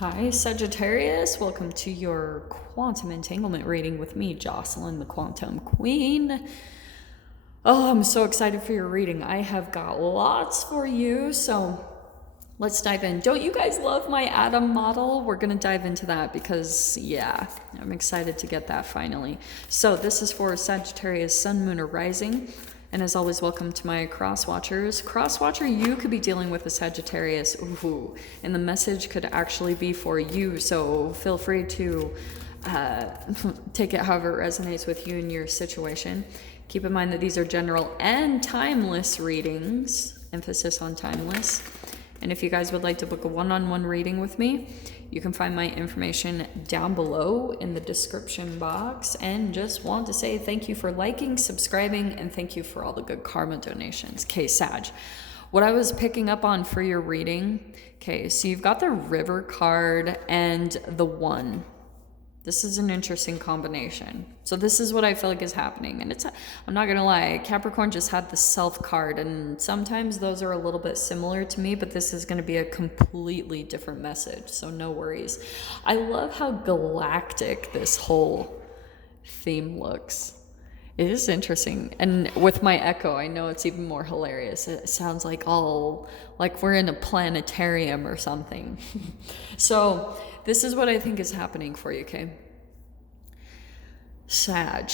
Hi, Sagittarius. Welcome to your quantum entanglement reading with me, Jocelyn, the Quantum Queen. Oh, I'm so excited for your reading. I have got lots for you, so let's dive in. Don't you guys love my atom model? We're going to dive into that because, yeah, I'm excited to get that finally. So this is for Sagittarius, Sun, Moon, or Rising. And as always, welcome to my cross-watchers. Cross-watcher, you could be dealing with a Sagittarius, ooh, and the message could actually be for you, so feel free to take it however it resonates with you and your situation. Keep in mind that these are general and timeless readings, emphasis on timeless. And if you guys would like to book a one-on-one reading with me, you can find my information down below in the description box. And just want to say thank you for liking, subscribing, and thank you for all the good karma donations. Okay, Sag, what I was picking up on for your reading, okay, so you've got the River card and the One. This is an interesting combination. So this is what I feel like is happening. And I'm not going to lie, Capricorn just had the Self card, and sometimes those are a little bit similar to me, but this is going to be a completely different message. So no worries. I love how galactic this whole theme looks. It is interesting. And with my echo, I know it's even more hilarious. It sounds like we're in a planetarium or something. So this is what I think is happening for you, okay? Sag.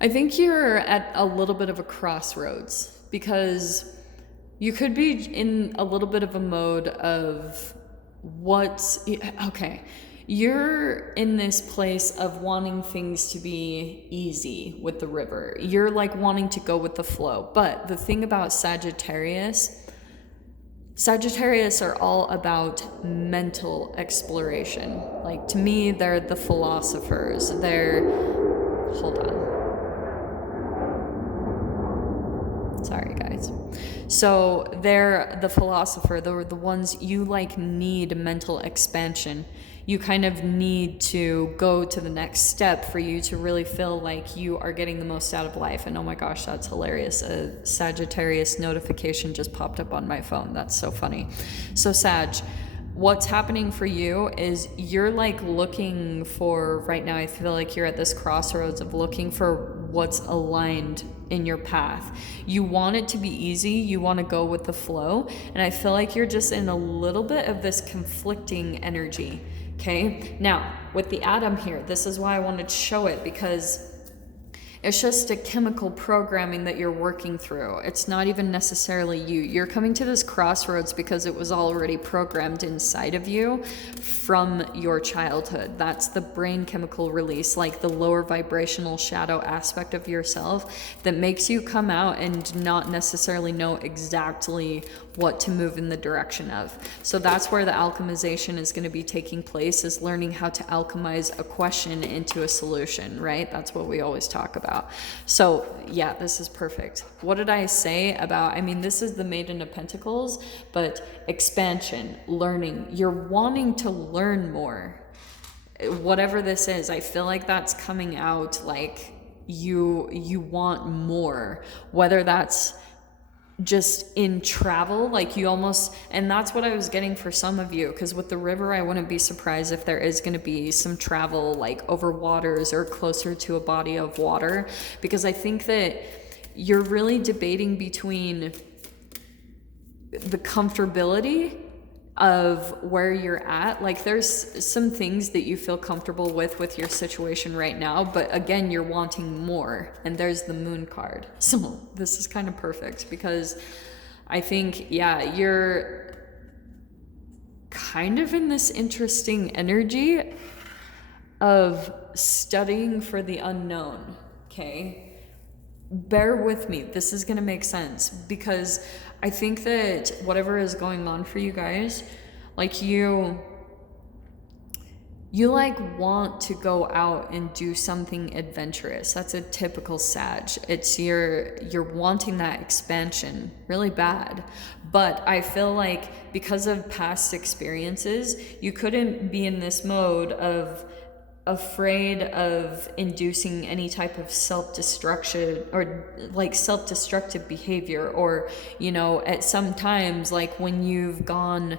I think you're at a little bit of a crossroads because you could be in a little bit of a mode of okay. You're in this place of wanting things to be easy with the river. You're like wanting to go with the flow. But the thing about Sagittarius are all about mental exploration. Like, to me, they're the philosophers. Hold on. Sorry, guys. So they're the philosopher. They're the ones you need mental expansion. You kind of need to go to the next step for you to really feel like you are getting the most out of life. And oh my gosh, that's hilarious. A Sagittarius notification just popped up on my phone. That's so funny. So Sag, what's happening for you is you're looking for, right now I feel like you're at this crossroads of looking for what's aligned in your path. You want it to be easy, you want to go with the flow, and I feel like you're just in a little bit of this conflicting energy. Okay, now with the atom here, this is why I wanted to show it, because it's just a chemical programming that you're working through. It's not even necessarily you. You're coming to this crossroads because it was already programmed inside of you from your childhood. That's the brain chemical release, like the lower vibrational shadow aspect of yourself that makes you come out and not necessarily know exactly what to move in the direction of. So that's where the alchemization is going to be taking place, is learning how to alchemize a question into a solution, right? That's what we always talk about. So yeah, this is perfect. What did I say about, this is the Maiden of Pentacles, but expansion, learning. You're wanting to learn more. Whatever this is, I feel like that's coming out like you want more, whether that's just in travel, and that's what I was getting for some of you, because with the river, I wouldn't be surprised if there is going to be some travel over waters or closer to a body of water, because I think that you're really debating between the comfortability of where you're at. There's some things that you feel comfortable with your situation right now, but again, you're wanting more, and there's the Moon card. So this is kind of perfect, because I think, yeah, you're kind of in this interesting energy of studying for the unknown. Okay, bear with me, this is gonna make sense, because I think that whatever is going on for you guys, you want to go out and do something adventurous. That's a typical Sag. It's you're wanting that expansion really bad. But I feel like because of past experiences, you couldn't be in this mode of afraid of inducing any type of self-destruction or self-destructive behavior, or at some times when you've gone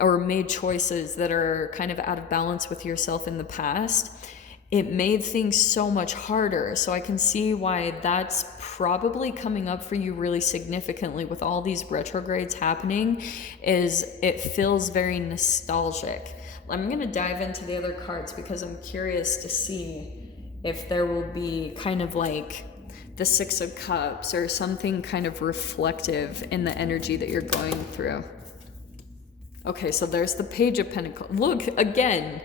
or made choices that are kind of out of balance with yourself in the past, it made things so much harder. So I can see why that's probably coming up for you really significantly with all these retrogrades happening, is it feels very nostalgic. I'm going to dive into the other cards because I'm curious to see if there will be kind of like the Six of Cups or something kind of reflective in the energy that you're going through. Okay, so there's the Page of Pentacles. Look, again,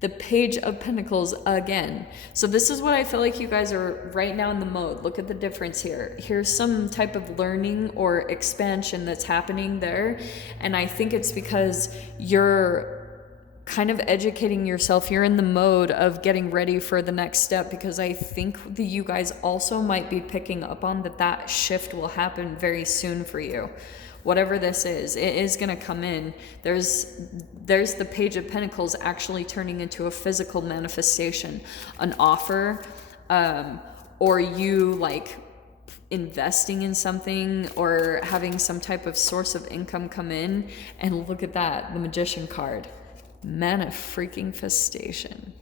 the Page of Pentacles again. So this is what I feel like you guys are right now in the mode. Look at the difference here. Here's some type of learning or expansion that's happening there. And I think it's because you're kind of educating yourself. You're in the mode of getting ready for the next step, because I think that you guys also might be picking up on that shift will happen very soon for you. Whatever this is, it is going to come in. There's the Page of Pentacles actually turning into a physical manifestation, an offer, or you like investing in something or having some type of source of income come in. And look at that, the Magician card. Manifestation.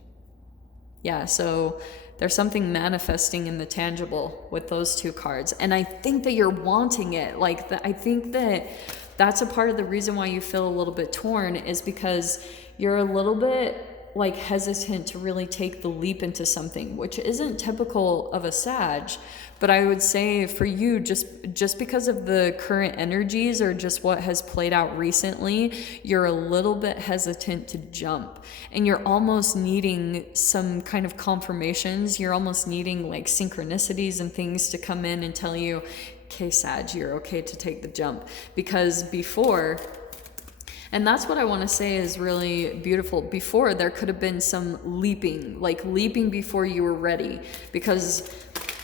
Yeah, so there's something manifesting in the tangible with those two cards. And I think that you're wanting it. I think that that's a part of the reason why you feel a little bit torn, is because you're a little bit like hesitant to really take the leap into something, which isn't typical of a Sag. But I would say for you, just because of the current energies or just what has played out recently, you're a little bit hesitant to jump. And you're almost needing some kind of confirmations. You're almost needing like synchronicities and things to come in and tell you, okay, Sag, you're okay to take the jump. Because before, and that's what I want to say is really beautiful. Before, there could have been some leaping before you were ready, because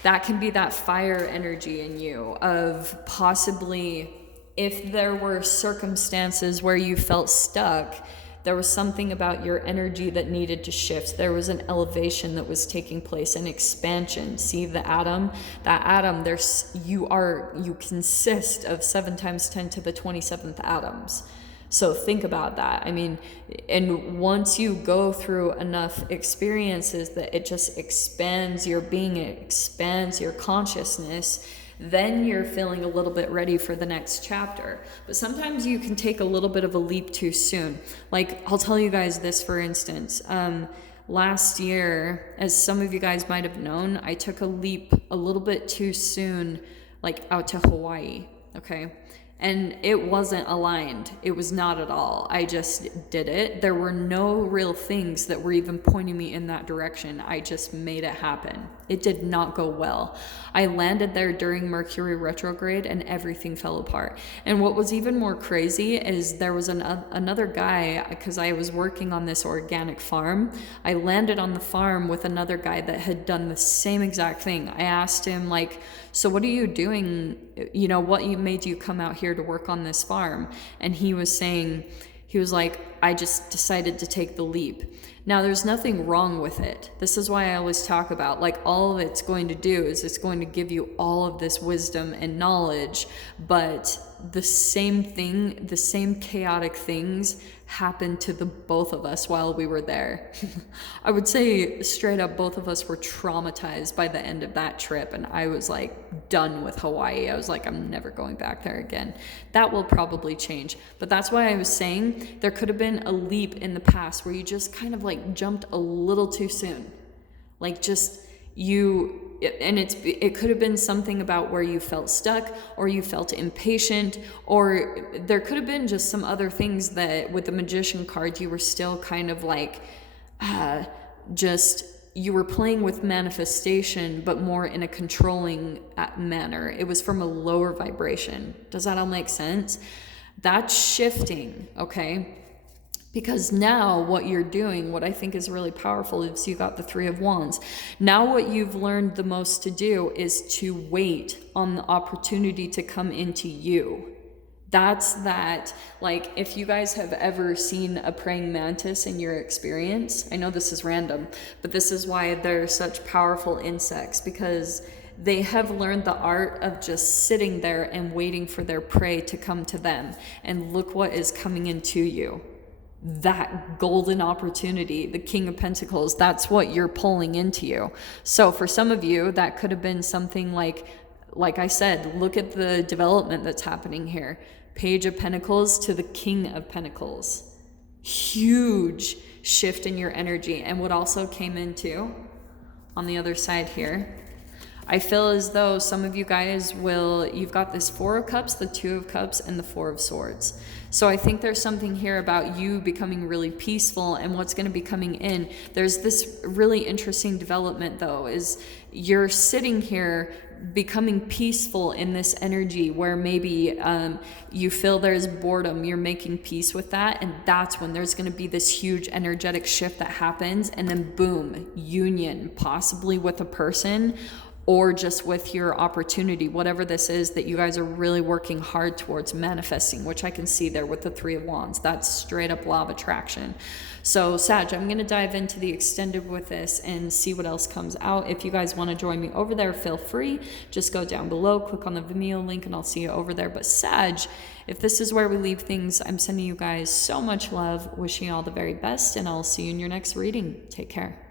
that can be that fire energy in you of possibly, if there were circumstances where you felt stuck, there was something about your energy that needed to shift. There was an elevation that was taking place, an expansion. See the atom? That atom, you consist of 7 times 10 to the 27th atoms. So think about that. I mean, and once you go through enough experiences that it just expands your being, it expands your consciousness, then you're feeling a little bit ready for the next chapter. But sometimes you can take a little bit of a leap too soon. Like, I'll tell you guys this, for instance. Last year, as some of you guys might have known, I took a leap a little bit too soon, like out to Hawaii, okay? And it wasn't aligned. It was not at all. I just did it. There were no real things that were even pointing me in that direction. I just made it happen. It did not go well. I landed there during Mercury retrograde and everything fell apart. And what was even more crazy is there was another guy, because I was working on this organic farm. I landed on the farm with another guy that had done the same exact thing. I asked him, like, so what are you doing? You know, what made you come out here to work on this farm? And he was like, I just decided to take the leap. Now, there's nothing wrong with it. This is why I always talk about, like, all it's going to do is it's going to give you all of this wisdom and knowledge, but the same thing, the same chaotic things happened to the both of us while we were there. I would say straight up, both of us were traumatized by the end of that trip, and I was like done with Hawaii. I was like, I'm never going back there again. That will probably change. But that's why I was saying there could have been a leap in the past where you just kind of like jumped a little too soon. Like just it could have been something about where you felt stuck or you felt impatient, or there could have been just some other things that with the Magician card you were still kind of like you were playing with manifestation, but more in a controlling manner. It was from a lower vibration. Does that all make sense? That's shifting, okay? Because now what you're doing, what I think is really powerful, is you got the Three of Wands. Now what you've learned the most to do is to wait on the opportunity to come into you. That's that, like, if you guys have ever seen a praying mantis in your experience, I know this is random, but this is why they're such powerful insects, because they have learned the art of just sitting there and waiting for their prey to come to them. And look what is coming into you. That golden opportunity, the King of Pentacles, that's what you're pulling into you. So for some of you, that could have been something like I said, look at the development that's happening here. Page of Pentacles to the King of Pentacles. Huge shift in your energy. And what also came into on the other side here, I feel as though some of you guys you've got this Four of Cups, the Two of Cups, and the Four of Swords. So I think there's something here about you becoming really peaceful, and what's going to be coming in. There's this really interesting development though, is you're sitting here becoming peaceful in this energy where maybe you feel there's boredom, you're making peace with that, and that's when there's going to be this huge energetic shift that happens, and then boom, union, possibly with a person or just with your opportunity, whatever this is that you guys are really working hard towards manifesting, which I can see there with the Three of Wands. That's straight up law of attraction. So Sag, I'm going to dive into the extended with this and see what else comes out. If you guys want to join me over there, feel free. Just go down below, click on the Vimeo link, and I'll see you over there. But Sag, if this is where we leave things, I'm sending you guys so much love, wishing you all the very best, and I'll see you in your next reading. Take care.